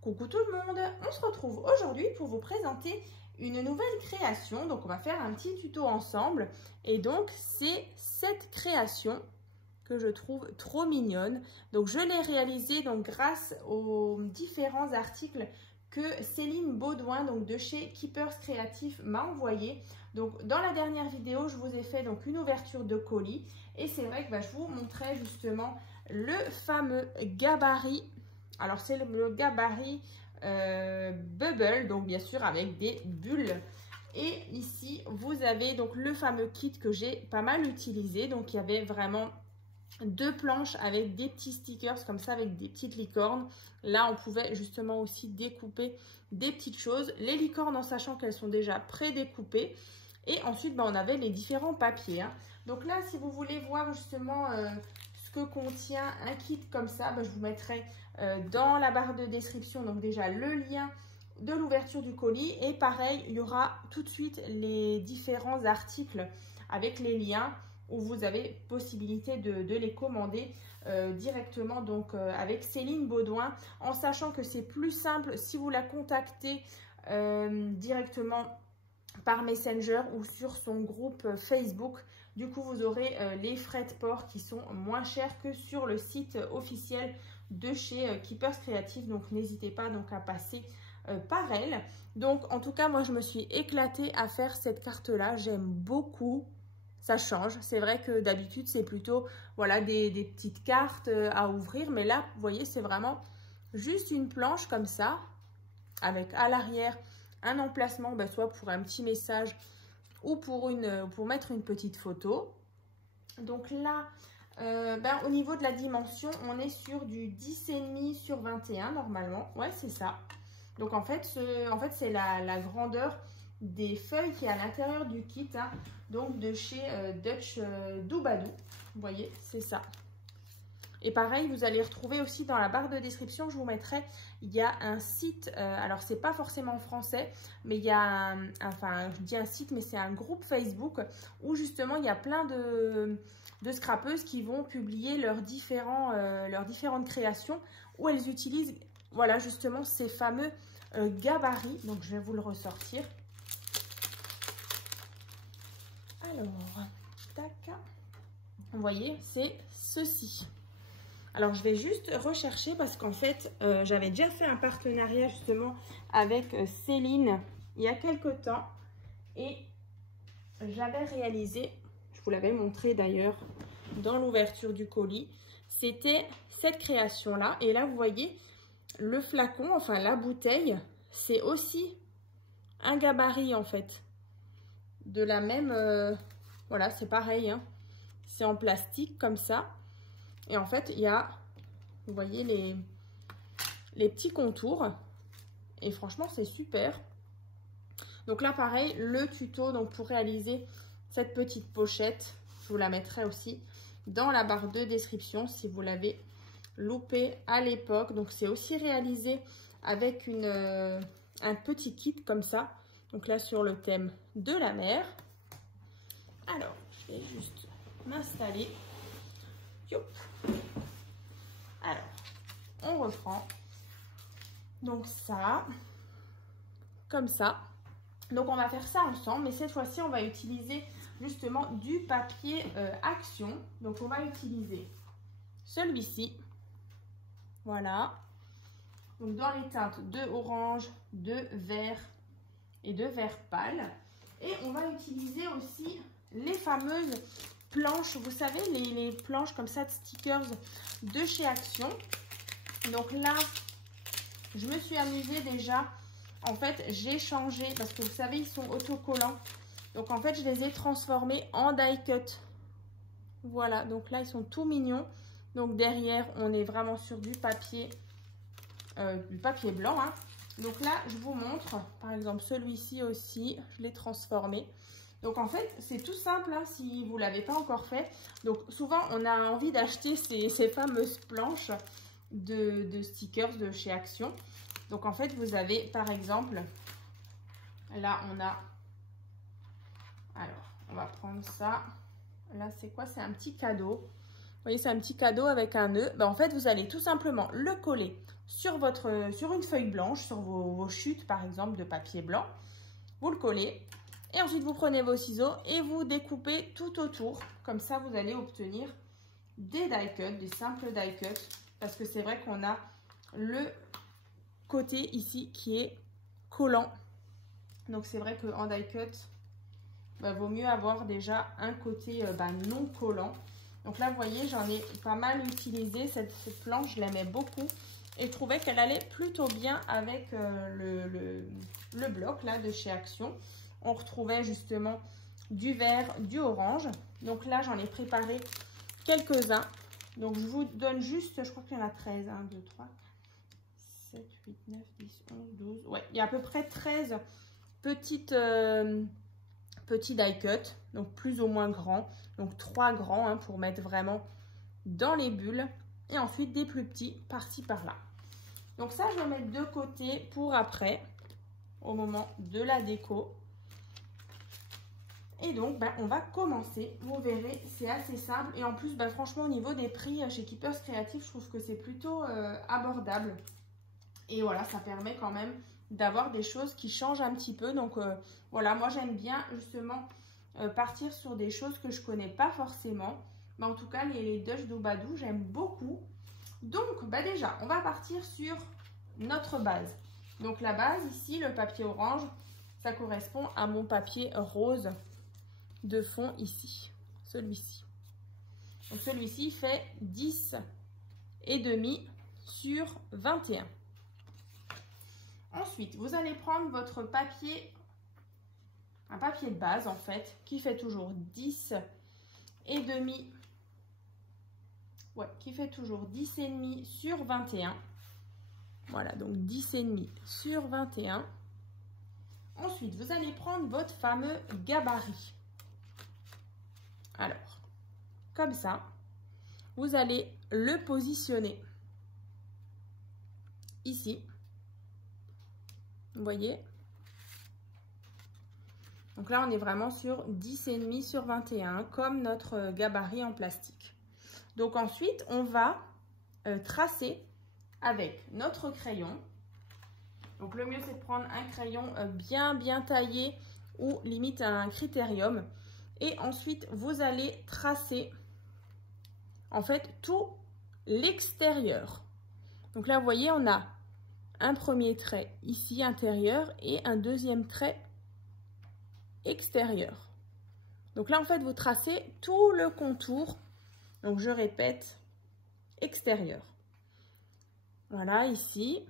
Coucou tout le monde, on se retrouve aujourd'hui pour vous présenter une nouvelle création. Donc on va faire un petit tuto ensemble et donc c'est cette création que je trouve trop mignonne. Donc je l'ai réalisée donc grâce aux différents articles que Céline Baudouin donc de chez Keepers Créatifs m'a envoyé. Donc dans la dernière vidéo, je vous ai fait donc une ouverture de colis et c'est vrai que je vous montrais justement le fameux gabarit. Alors c'est le gabarit Bubble, donc bien sûr avec des bulles. Et ici vous avez donc le fameux kit que j'ai pas mal utilisé. Donc il y avait vraiment deux planches avec des petits stickers comme ça avec des petites licornes. Là on pouvait justement aussi découper des petites choses, les licornes en sachant qu'elles sont déjà pré-découpées. Et ensuite on avait les différents papiers, hein. Donc là si vous voulez voir justement ce que contient un kit comme ça, je vous mettrai dans la barre de description donc déjà le lien de l'ouverture du colis. Et pareil, il y aura tout de suite les différents articles avec les liens où vous avez possibilité de les commander directement donc avec Céline Baudouin, en sachant que c'est plus simple si vous la contactez directement par Messenger ou sur son groupe Facebook. Du coup, vous aurez les frais de port qui sont moins chers que sur le site officiel de chez Keepers Créatifs. Donc, n'hésitez pas donc à passer par elle. Donc, en tout cas, moi, je me suis éclatée à faire cette carte-là. J'aime beaucoup. Ça change. C'est vrai que d'habitude, c'est plutôt voilà, des petites cartes à ouvrir. Mais là, vous voyez, c'est vraiment juste une planche comme ça, avec à l'arrière un emplacement, soit pour un petit message ou pour mettre une petite photo. Donc là, au niveau de la dimension, on est sur du 10,5 sur 21 normalement. Ouais, c'est ça. Donc en fait, c'est la grandeur des feuilles qui est à l'intérieur du kit, hein, donc de chez Dutch Doobadoo. Vous voyez, c'est ça. Et pareil, vous allez retrouver aussi dans la barre de description, je vous mettrai, il y a un site, alors c'est pas forcément en français, mais il y a je dis un site, mais c'est un groupe Facebook où justement il y a plein de scrapeuses qui vont publier leurs différentes créations où elles utilisent, voilà, justement ces fameux gabarits. Donc je vais vous le ressortir. Alors, tac, vous voyez, c'est ceci. Alors, je vais juste rechercher parce qu'en fait, j'avais déjà fait un partenariat justement avec Céline il y a quelques temps. Et j'avais réalisé, je vous l'avais montré d'ailleurs dans l'ouverture du colis, c'était cette création-là. Et là, vous voyez, le flacon, enfin la bouteille, c'est aussi un gabarit en fait. De la même, voilà, c'est pareil, hein. C'est en plastique comme ça. Et en fait, il y a, vous voyez, les petits contours. Et franchement, c'est super. Donc là, pareil, le tuto donc pour réaliser cette petite pochette, je vous la mettrai aussi dans la barre de description si vous l'avez loupé à l'époque. Donc c'est aussi réalisé avec un petit kit comme ça. Donc là, sur le thème de la mer. Alors, je vais juste m'installer. Alors, on reprend. Donc ça, comme ça. Donc on va faire ça ensemble, mais cette fois-ci, on va utiliser justement du papier Action. Donc on va utiliser celui-ci. Voilà. Donc dans les teintes de orange, de vert et de vert pâle. Et on va utiliser aussi les fameuses planches, vous savez, les planches comme ça de stickers de chez Action. Donc là, je me suis amusée déjà. En fait, j'ai changé parce que vous savez, ils sont autocollants. Donc en fait, je les ai transformés en die cut. Voilà, donc là, ils sont tout mignons. Donc derrière, on est vraiment sur du papier blanc, hein. Donc là, je vous montre, par exemple, celui-ci aussi, je l'ai transformé. Donc en fait, c'est tout simple, hein, si vous ne l'avez pas encore fait. Donc souvent, on a envie d'acheter ces fameuses planches de stickers de chez Action. Donc en fait, vous avez par exemple, là on a, alors on va prendre ça. Là c'est quoi? C'est un petit cadeau. Vous voyez, c'est un petit cadeau avec un nœud. En fait, vous allez tout simplement le coller sur une feuille blanche, sur vos chutes par exemple de papier blanc. Vous le collez et ensuite vous prenez vos ciseaux et vous découpez tout autour. Comme ça, vous allez obtenir des die cuts, des simples die cuts, parce que c'est vrai qu'on a le côté ici qui est collant. Donc c'est vrai qu'en die cut, vaut mieux avoir déjà un côté non collant. Donc là, vous voyez, j'en ai pas mal utilisé. Cette planche, je l'aimais beaucoup. Et je trouvais qu'elle allait plutôt bien avec le bloc là de chez Action. On retrouvait justement du vert, du orange. Donc là, j'en ai préparé quelques-uns. Donc je vous donne juste, je crois qu'il y en a 13. 1, 2, 3, 7, 8, 9, 10, 11, 12. Ouais, il y a à peu près 13 petits die cut. Donc plus ou moins grands. Donc 3 grands pour mettre vraiment dans les bulles. Et ensuite des plus petits par-ci par-là. Donc ça, je vais mettre de côté pour après, au moment de la déco. Et donc, on va commencer. Vous verrez, c'est assez simple. Et en plus, franchement, au niveau des prix chez Keepers Creative, je trouve que c'est plutôt abordable. Et voilà, ça permet quand même d'avoir des choses qui changent un petit peu. Donc voilà, moi j'aime bien justement partir sur des choses que je ne connais pas forcément. Mais en tout cas, les Dush Dobadou, j'aime beaucoup. Donc, déjà, on va partir sur notre base. Donc, la base, ici, le papier orange, ça correspond à mon papier rose de fond ici, celui-ci. Donc, celui-ci fait 10,5 sur 21. Ensuite, vous allez prendre votre papier, un papier de base, en fait, qui fait toujours 10,5. Ouais, qui fait toujours 10,5 sur 21. Voilà, donc 10,5 sur 21. Ensuite, vous allez prendre votre fameux gabarit. Alors, comme ça, vous allez le positionner ici. Vous voyez? Donc là, on est vraiment sur 10,5 sur 21, comme notre gabarit en plastique. Donc ensuite, on va tracer avec notre crayon. Donc le mieux, c'est de prendre un crayon bien taillé ou limite un critérium. Et ensuite, vous allez tracer en fait tout l'extérieur. Donc là, vous voyez, on a un premier trait ici intérieur et un deuxième trait extérieur. Donc là, en fait, vous tracez tout le contour. Donc, je répète, extérieur. Voilà, ici,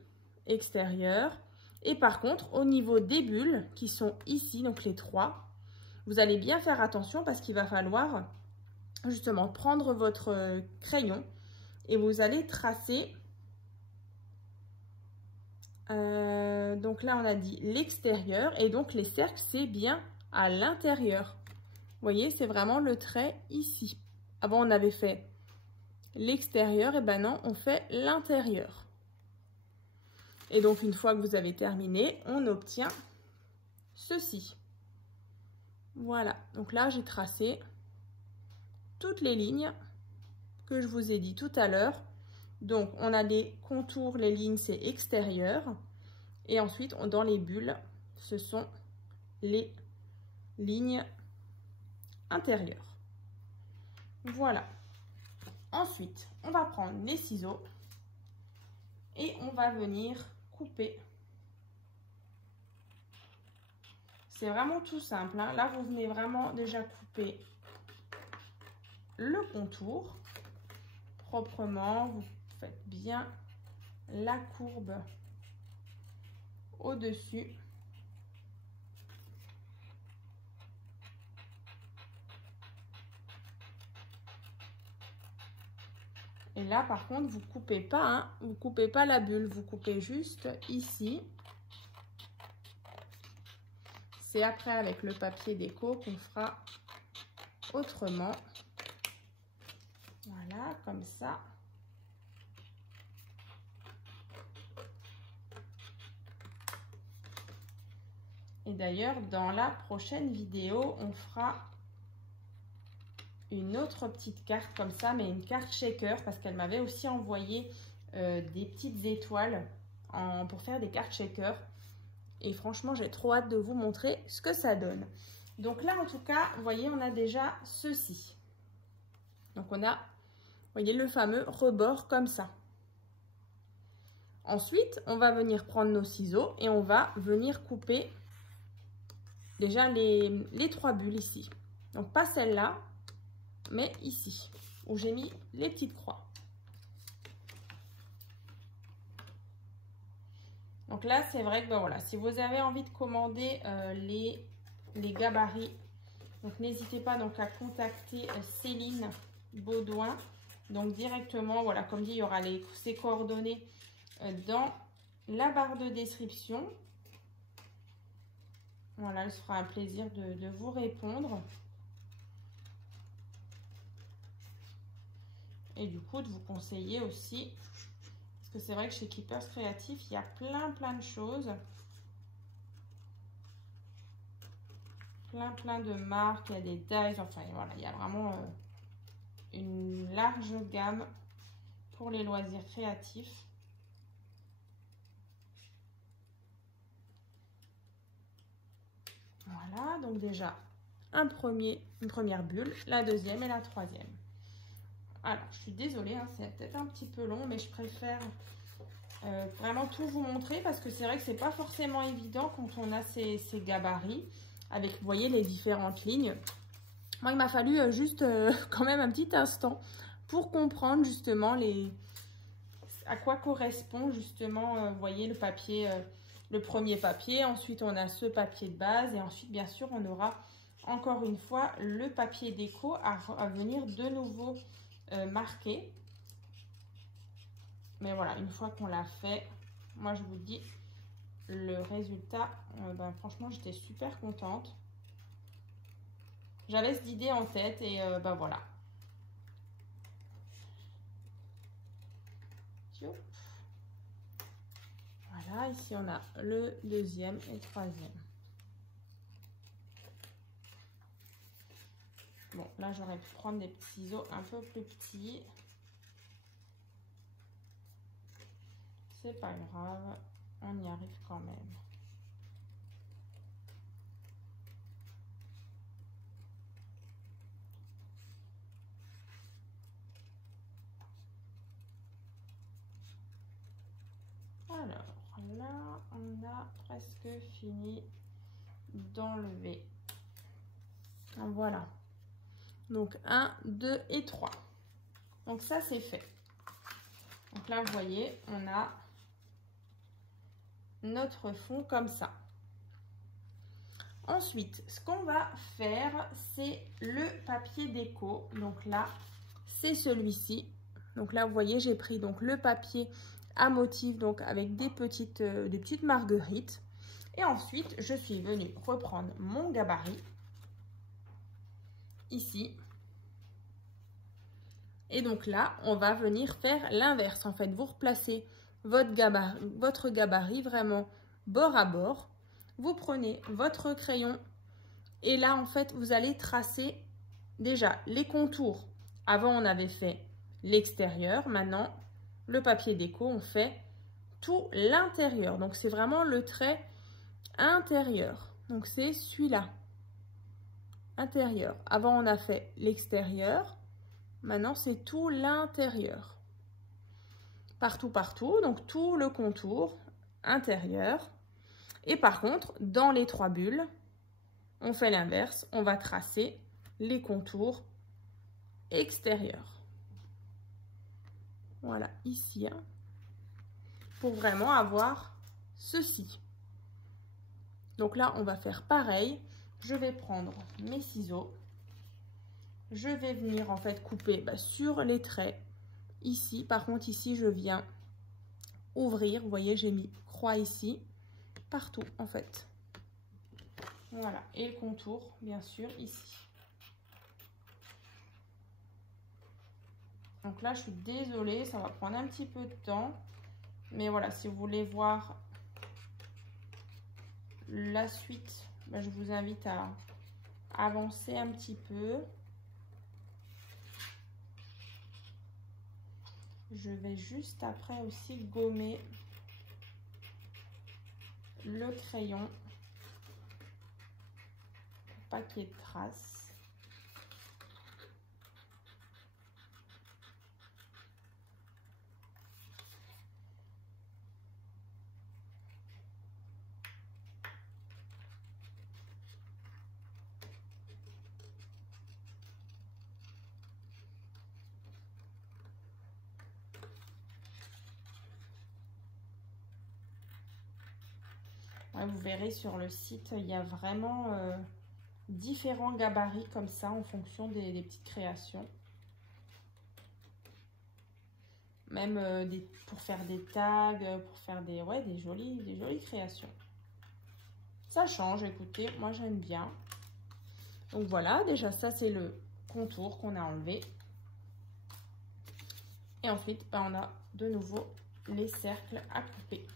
extérieur. Et par contre, au niveau des bulles qui sont ici, donc les 3, vous allez bien faire attention parce qu'il va falloir justement prendre votre crayon et vous allez tracer. Donc là, on a dit l'extérieur et donc les cercles, c'est bien à l'intérieur. Vous voyez, c'est vraiment le trait ici. Avant, on avait fait l'extérieur, et non, on fait l'intérieur. Et donc, une fois que vous avez terminé, on obtient ceci. Voilà, donc là, j'ai tracé toutes les lignes que je vous ai dit tout à l'heure. Donc, on a les contours, les lignes, c'est extérieur. Et ensuite, dans les bulles, ce sont les lignes intérieures. Voilà. Ensuite, on va prendre les ciseaux et on va venir couper. C'est vraiment tout simple, hein. Là, vous venez vraiment déjà couper le contour proprement. Vous faites bien la courbe au-dessus. Et là, par contre, vous coupez pas, hein, vous coupez pas la bulle, vous coupez juste ici. C'est après avec le papier déco qu'on fera autrement. Voilà, comme ça. Et d'ailleurs, dans la prochaine vidéo, on fera une autre petite carte comme ça, mais une carte shaker, parce qu'elle m'avait aussi envoyé des petites étoiles pour faire des cartes shaker. Et franchement, j'ai trop hâte de vous montrer ce que ça donne. Donc là, en tout cas, vous voyez, on a déjà ceci. Donc on a, vous voyez, le fameux rebord comme ça. Ensuite, on va venir prendre nos ciseaux et on va venir couper déjà les 3 bulles ici. Donc pas celle-là, mais ici, où j'ai mis les petites croix. Donc là, c'est vrai que ben voilà, si vous avez envie de commander les gabarits, donc n'hésitez pas donc à contacter Céline Baudouin. Donc directement, voilà, comme dit, il y aura ses coordonnées dans la barre de description. Voilà, elle se fera un plaisir de vous répondre. Et du coup, de vous conseiller aussi. Parce que c'est vrai que chez Keepers Créatif, il y a plein de choses. Plein de marques, il y a des dies, enfin voilà, il y a vraiment une large gamme pour les loisirs créatifs. Voilà, donc déjà une première bulle, la deuxième et la troisième. Alors, je suis désolée, hein, c'est peut-être un petit peu long, mais je préfère vraiment tout vous montrer parce que c'est vrai que c'est pas forcément évident quand on a ces gabarits avec, vous voyez, les différentes lignes. Moi, il m'a fallu juste quand même un petit instant pour comprendre justement à quoi correspond justement, vous voyez, le papier, le premier papier. Ensuite, on a ce papier de base et ensuite, bien sûr, on aura encore une fois le papier déco à venir de nouveau marqué. Mais voilà, une fois qu'on l'a fait, moi je vous dis le résultat, ben, franchement j'étais super contente. J'avais cette idée en tête et ben voilà. Voilà, ici on a le deuxième et le troisième. Bon, là j'aurais pu prendre des petits ciseaux un peu plus petits. C'est pas grave, on y arrive quand même. Alors là, on a presque fini d'enlever. Voilà. Donc 1, 2 et 3. Donc ça c'est fait. Donc là vous voyez, on a notre fond comme ça. Ensuite, ce qu'on va faire, c'est le papier déco. Donc là, c'est celui-ci. Donc là, vous voyez, j'ai pris donc le papier à motif, donc avec des petites marguerites. Et ensuite, je suis venue reprendre mon gabarit ici. Et donc là, on va venir faire l'inverse. En fait, vous replacez votre gabarit vraiment bord à bord. Vous prenez votre crayon et là, en fait, vous allez tracer déjà les contours. Avant, on avait fait l'extérieur. Maintenant, le papier déco, on fait tout l'intérieur. Donc, c'est vraiment le trait intérieur. Donc, c'est celui-là, intérieur. Avant, on a fait l'extérieur. Maintenant, c'est tout l'intérieur. Partout, donc tout le contour intérieur. Et par contre, dans les 3 bulles, on fait l'inverse. On va tracer les contours extérieurs. Voilà, ici, hein, pour vraiment avoir ceci. Donc là, on va faire pareil. Je vais prendre mes ciseaux. Je vais venir en fait couper sur les traits ici. Par contre, ici, je viens ouvrir. Vous voyez, j'ai mis croix ici, partout en fait. Voilà, et le contour, bien sûr, ici. Donc là, je suis désolée, ça va prendre un petit peu de temps. Mais voilà, si vous voulez voir la suite, je vous invite à avancer un petit peu. je vais juste après aussi gommer le crayon pour pas qu'il y ait de traces. Ouais, vous verrez sur le site, il y a vraiment différents gabarits comme ça en fonction des petites créations. Même pour faire des tags, pour faire des jolies créations. Ça change, écoutez, moi j'aime bien. Donc voilà, déjà ça c'est le contour qu'on a enlevé. Et ensuite, on a de nouveau les cercles à couper.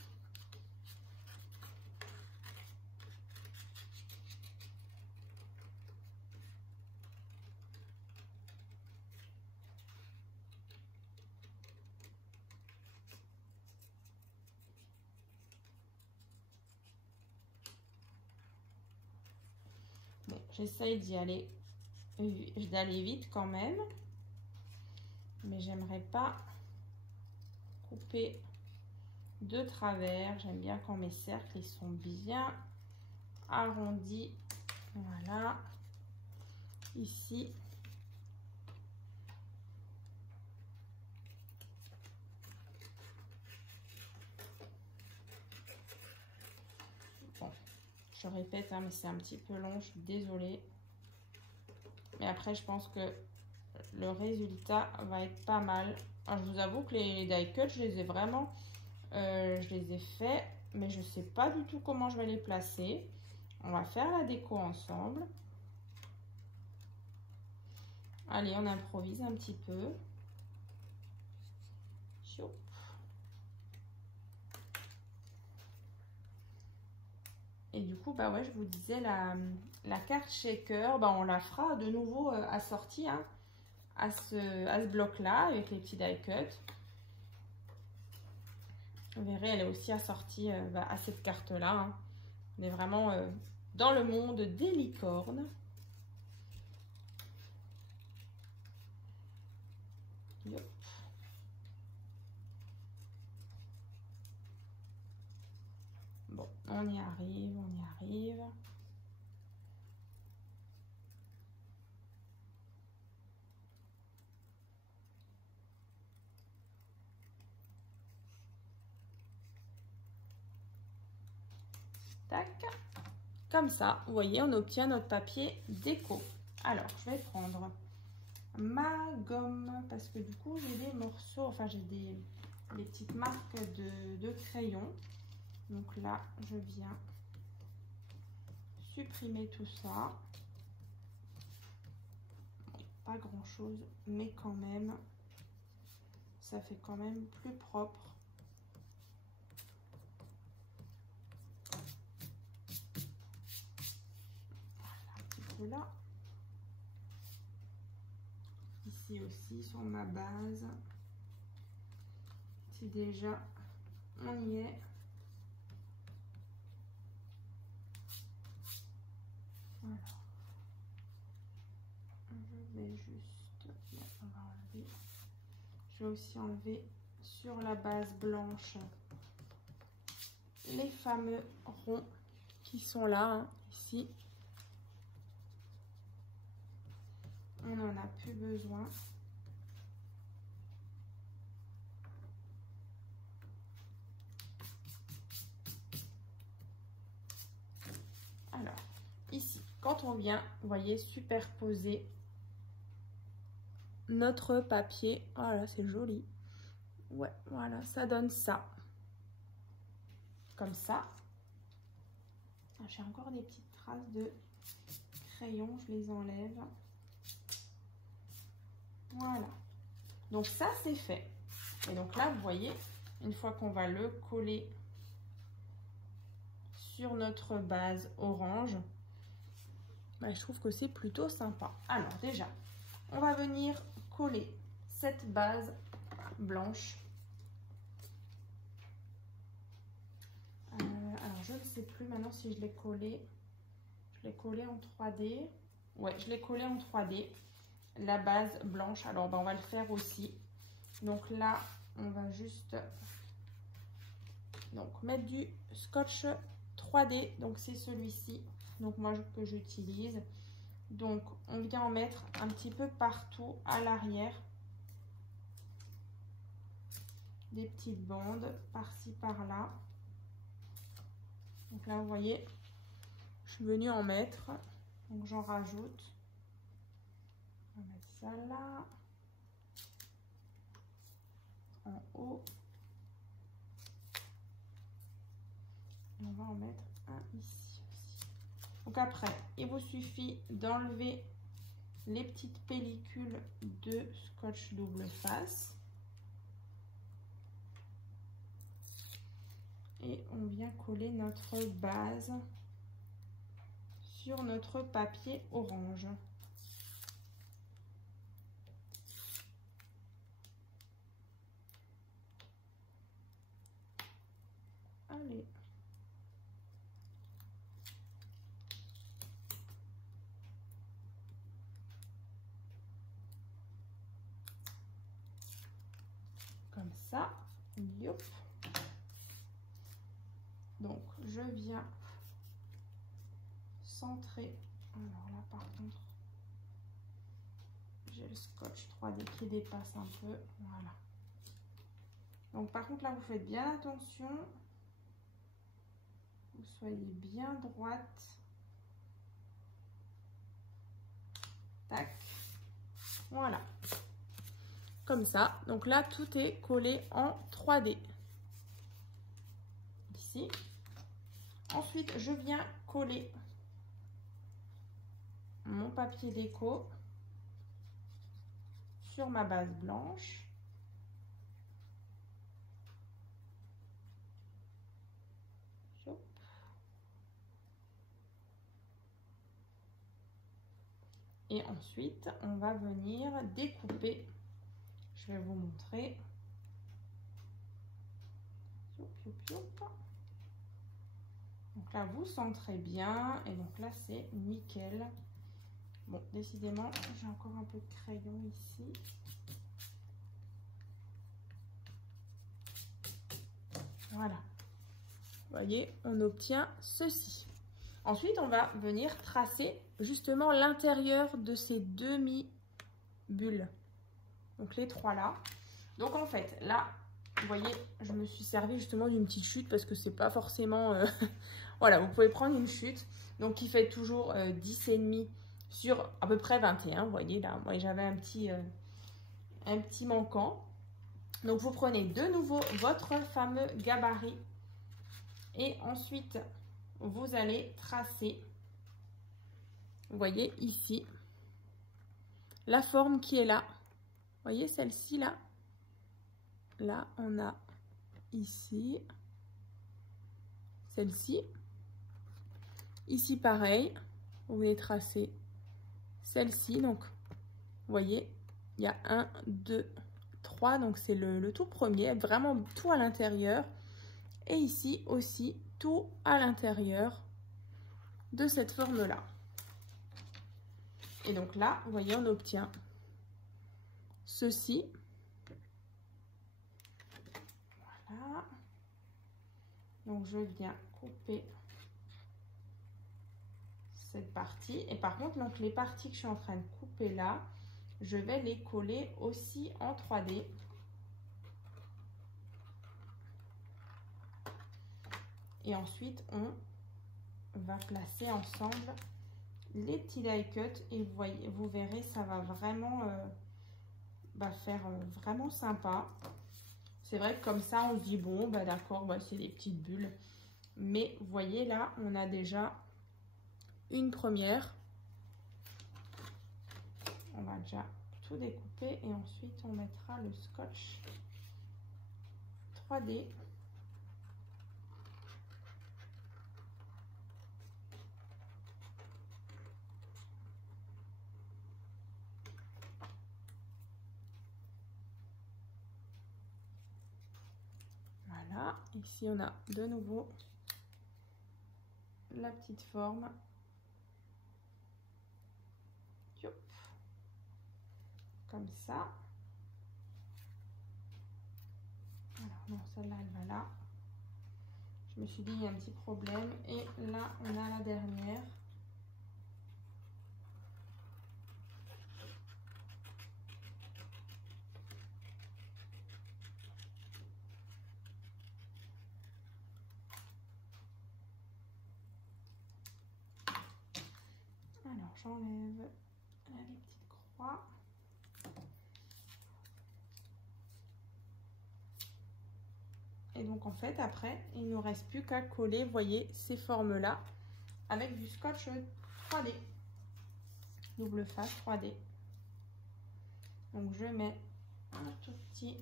Bon, j'essaye d'aller vite quand même, mais j'aimerais pas couper de travers. J'aime bien quand mes cercles ils sont bien arrondis. Voilà, ici. Bon, je répète, hein, mais c'est un petit peu long, je suis désolée. Mais après, je pense que le résultat va être pas mal. Alors, je vous avoue que les die cuts, je les ai vraiment, je les ai faits, mais je sais pas du tout comment je vais les placer. On va faire la déco ensemble. Allez, on improvise un petit peu. Et du coup, bah ouais, je vous disais, la carte shaker, bah on la fera de nouveau assortie hein, à ce bloc-là, avec les petits die cuts. Vous verrez, elle est aussi assortie à cette carte-là. Hein. On est vraiment dans le monde des licornes. Yop. Bon, on y arrive, on y arrive. Tac. Comme ça, vous voyez, on obtient notre papier déco. Alors, je vais prendre ma gomme parce que du coup, j'ai des morceaux, enfin, j'ai des petites marques de crayon. Donc là, je viens supprimer tout ça. Pas grand chose, mais quand même, ça fait quand même plus propre. Voilà, un petit peu là. Ici aussi, sur ma base. Si déjà, on y est. Voilà. Je vais juste... on va enlever. Je vais aussi enlever sur la base blanche les fameux ronds qui sont là, hein, ici. On n'en a plus besoin. Alors, ici, quand on vient, vous voyez, superposer notre papier. Voilà, c'est joli. Ouais, voilà, ça donne ça. Comme ça. J'ai encore des petites traces de crayon, je les enlève. Voilà. Donc ça, c'est fait. Et donc là, vous voyez, une fois qu'on va le coller sur notre base orange, bah, je trouve que c'est plutôt sympa. Alors déjà, on va venir coller cette base blanche. Alors, je ne sais plus maintenant si je l'ai collé. Je l'ai collé en 3D. Ouais, je l'ai collé en 3D. La base blanche. Alors, ben, on va le faire aussi. Donc là, on va juste mettre du scotch 3D. Donc, c'est celui-ci. Donc, moi, que j'utilise. Donc, on vient en mettre un petit peu partout à l'arrière. Des petites bandes par-ci, par-là. Donc là, vous voyez, je suis venue en mettre. Donc, j'en rajoute. On va mettre ça là. En haut. Et on va en mettre un ici aussi. Donc après, il vous suffit d'enlever les petites pellicules de scotch double face. Et on vient coller notre base sur notre papier orange. Allez. Comme ça. Youp. Donc, je viens centrer. Alors là, par contre, j'ai le scotch 3D qui dépasse un peu. Voilà. Donc, par contre, là, vous faites bien attention. Vous soyez bien droite. Tac. Voilà. Comme ça. Donc là, tout est collé en 3D. Ici. Ensuite, je viens coller mon papier déco sur ma base blanche. Hop. Et ensuite, on va venir découper. Je vais vous montrer. Donc là, vous centrez bien. Et donc là, c'est nickel. Bon, décidément, j'ai encore un peu de crayon ici. Voilà. Vous voyez, on obtient ceci. Ensuite, on va venir tracer justement l'intérieur de ces demi-bulles. Donc les trois là. Donc en fait, là, vous voyez, je me suis servi justement d'une petite chute parce que c'est pas forcément... Voilà, vous pouvez prendre une chute. Donc qui fait toujours 10,5 sur à peu près 21. Vous voyez là, moi j'avais un petit manquant. Donc vous prenez de nouveau votre fameux gabarit. Et ensuite, vous allez tracer, vous voyez ici, la forme qui est là. Vous voyez celle-ci là. Là, on a ici, celle-ci. Ici, pareil, vous voulez tracer celle-ci. Donc, vous voyez, il y a 1, 2, 3. Donc, c'est le tout premier, vraiment tout à l'intérieur. Et ici aussi, tout à l'intérieur de cette forme-là. Et donc là, vous voyez, on obtient ceci. Voilà. Donc, je viens couper cette partie. Et par contre, donc, les parties que je suis en train de couper là, je vais les coller aussi en 3D. Et ensuite, on va placer ensemble les petits die cuts et vous verrez, ça va vraiment faire vraiment sympa. C'est vrai que comme ça, on se dit, bon, bah d'accord, bah, c'est des petites bulles. Mais vous voyez, là, on a déjà une première. On va déjà tout découper et ensuite, on mettra le scotch 3D. Voilà, ici on a de nouveau la petite forme. Yop. Comme ça. Alors non, celle-là elle va là. Je me suis dit il y a un petit problème et là on a la dernière. Alors j'enlève la petite croix. Et donc en fait après il ne nous reste plus qu'à coller, vous voyez, ces formes là avec du scotch 3D, double face 3D. Donc je mets un tout petit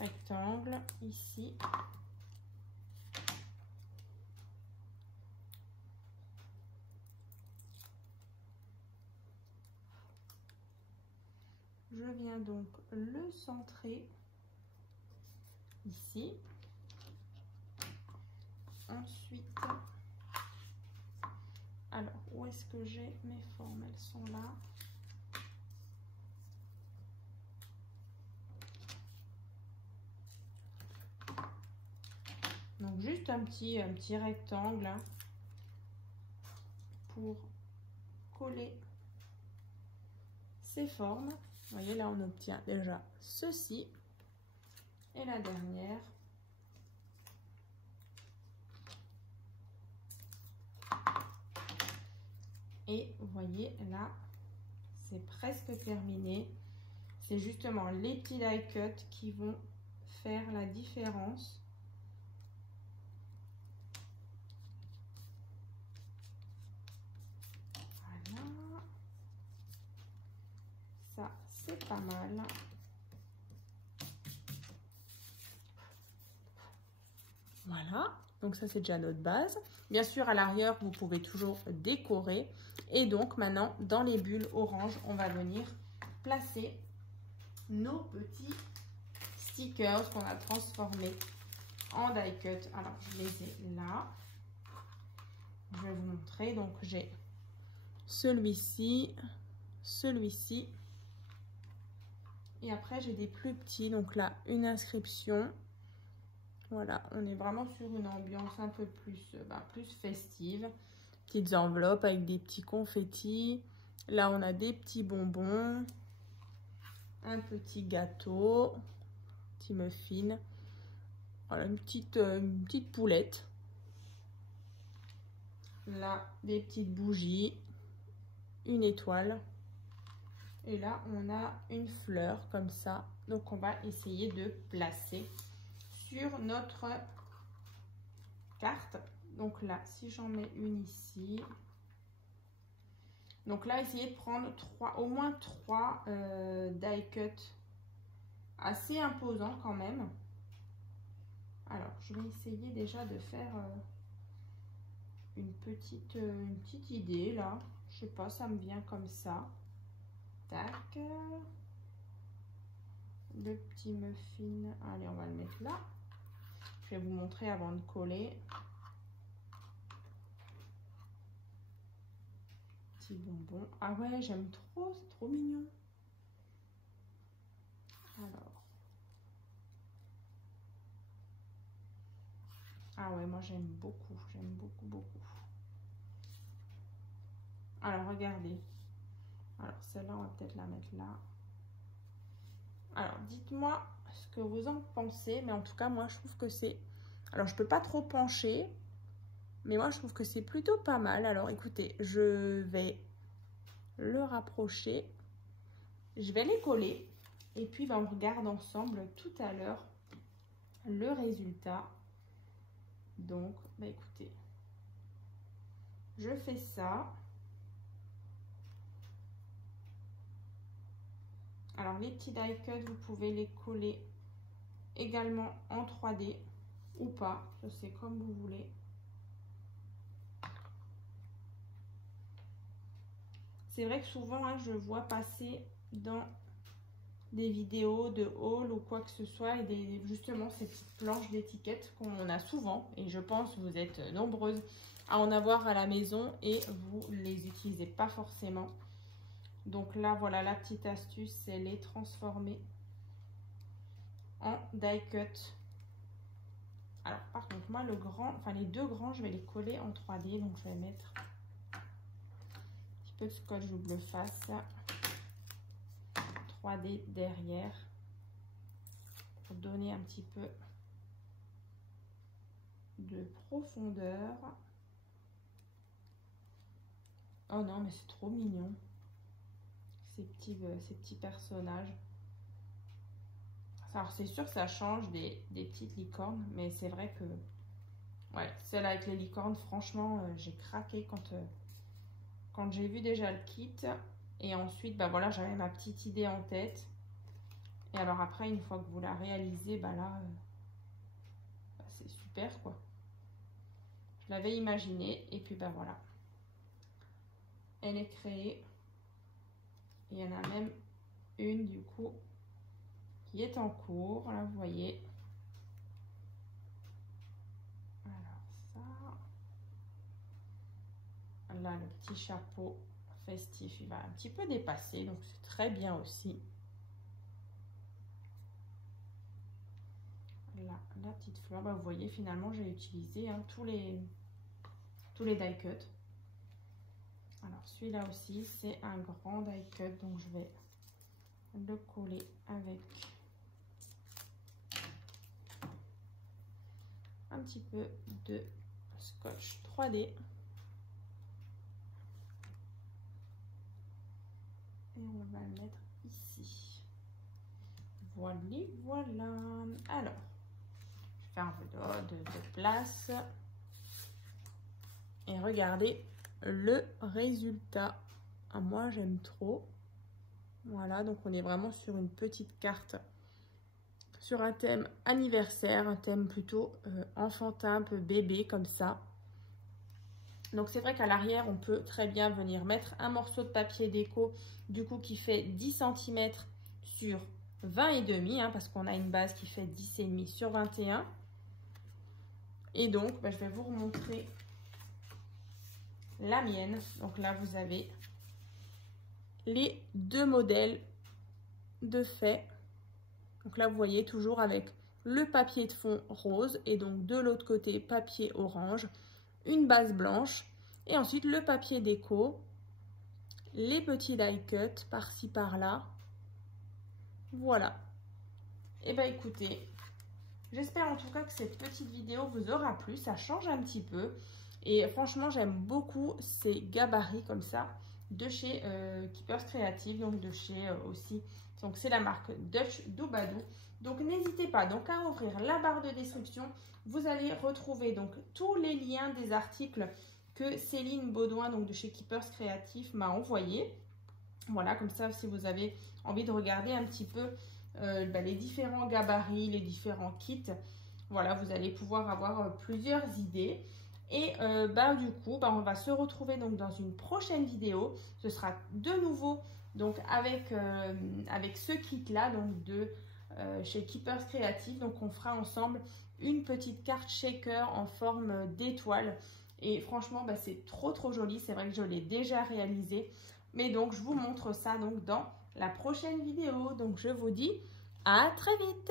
rectangle ici. Je viens donc le centrer ici. Ensuite, alors où est-ce que j'ai mes formes? Elles sont là. Donc juste un petit rectangle hein, pour coller ces formes. Vous voyez là on obtient déjà ceci. Et la dernière. Et vous voyez là, c'est presque terminé. C'est justement les petits die cuts qui vont faire la différence. Voilà. Ça, c'est pas mal. Voilà, donc ça c'est déjà notre base. Bien sûr, à l'arrière, vous pouvez toujours décorer. Et donc maintenant, dans les bulles orange, on va venir placer nos petits stickers qu'on a transformés en die cut. Alors, je les ai là. Je vais vous montrer. Donc, j'ai celui-ci, celui-ci. Et après, j'ai des plus petits. Donc là, une inscription. Voilà, on est vraiment sur une ambiance un peu plus, plus festive. Petites enveloppes avec des petits confettis. Là, on a des petits bonbons. Un petit gâteau. Petit muffin. Voilà, une petite poulette. Là, des petites bougies. Une étoile. Et là, on a une fleur comme ça. Donc, on va essayer de placer sur notre carte. Donc là, si j'en mets une ici. Donc là, essayez de prendre au moins 3 die cut assez imposants quand même. Alors, je vais essayer déjà de faire une petite idée là. Je sais pas, ça me vient comme ça. Tac. Le petit muffin. Allez, on va le mettre là. Je vais vous montrer avant de coller. Petit bonbon. Ah ouais, j'aime trop, c'est trop mignon. Alors. Ah ouais, moi j'aime beaucoup, beaucoup. Alors, regardez. Alors, celle-là, on va peut-être la mettre là. Alors, dites-moi ce que vous en pensez. Mais en tout cas, moi, je trouve que c'est... Alors, je peux pas trop pencher. Mais moi, je trouve que c'est plutôt pas mal. Alors, écoutez, je vais le rapprocher. Je vais les coller. Et puis, on regarde ensemble tout à l'heure le résultat. Donc, écoutez, je fais ça. Alors, les petits die cut, vous pouvez les coller également en 3D ou pas. Je sais comme vous voulez. C'est vrai que souvent, hein, je vois passer dans des vidéos de haul ou quoi que ce soit et justement ces petites planches d'étiquettes qu'on a souvent et je pense que vous êtes nombreuses à en avoir à la maison et vous les utilisez pas forcément. Donc là voilà, la petite astuce, c'est les transformer en die cut. Alors par contre moi les deux grands je vais les coller en 3D, donc je vais mettre un petit peu de scotch double face 3D derrière pour donner un petit peu de profondeur. Oh non mais c'est trop mignon ces petits personnages. Alors c'est sûr que ça change des petites licornes, mais c'est vrai que ouais, celle avec les licornes, franchement j'ai craqué quand j'ai vu déjà le kit. Et ensuite bah voilà, j'avais ma petite idée en tête. Et alors après, une fois que vous la réalisez, bah là c'est super quoi. Je l'avais imaginé et puis bah voilà, elle est créée. Et il y en a même une du coup qui est en cours, là vous voyez. Alors ça, là le petit chapeau festif, il va un petit peu dépasser, donc c'est très bien aussi. Là, la petite fleur, bah vous voyez finalement j'ai utilisé hein, tous les die cut. Alors celui-là aussi c'est un grand die cut, donc je vais le coller avec un petit peu de scotch 3D et on va le mettre ici. Voilà, voilà. Alors je fais un peu de place et regardez le résultat. Ah, moi j'aime trop. Voilà, donc on est vraiment sur une petite carte sur un thème anniversaire, un thème plutôt enfantin, un peu bébé comme ça. Donc c'est vrai qu'à l'arrière on peut très bien venir mettre un morceau de papier déco du coup qui fait 10 cm sur 20,5 hein, parce qu'on a une base qui fait 10,5 sur 21. Et donc bah, je vais vous remontrer la mienne. Donc là vous avez les deux modèles de fait. Donc là vous voyez toujours avec le papier de fond rose et donc de l'autre côté papier orange, une base blanche et ensuite le papier déco, les petits die cut par-ci par-là. Voilà. Et bah écoutez, j'espère en tout cas que cette petite vidéo vous aura plu, ça change un petit peu et franchement j'aime beaucoup ces gabarits comme ça de chez Keepers Creative, donc de chez aussi, donc c'est la marque Dutch Doobadoo. Donc n'hésitez pas donc à ouvrir la barre de description, vous allez retrouver donc tous les liens des articles que Céline Baudouin donc de chez Keepers Creative m'a envoyé. Voilà, comme ça si vous avez envie de regarder un petit peu les différents gabarits, les différents kits, voilà, vous allez pouvoir avoir plusieurs idées. Et du coup, on va se retrouver donc dans une prochaine vidéo. Ce sera de nouveau donc avec ce kit là donc de chez Keepers Creative. Donc on fera ensemble une petite carte shaker en forme d'étoile. Et franchement, c'est trop joli. C'est vrai que je l'ai déjà réalisé. Mais donc je vous montre ça donc dans la prochaine vidéo. Donc je vous dis à très vite.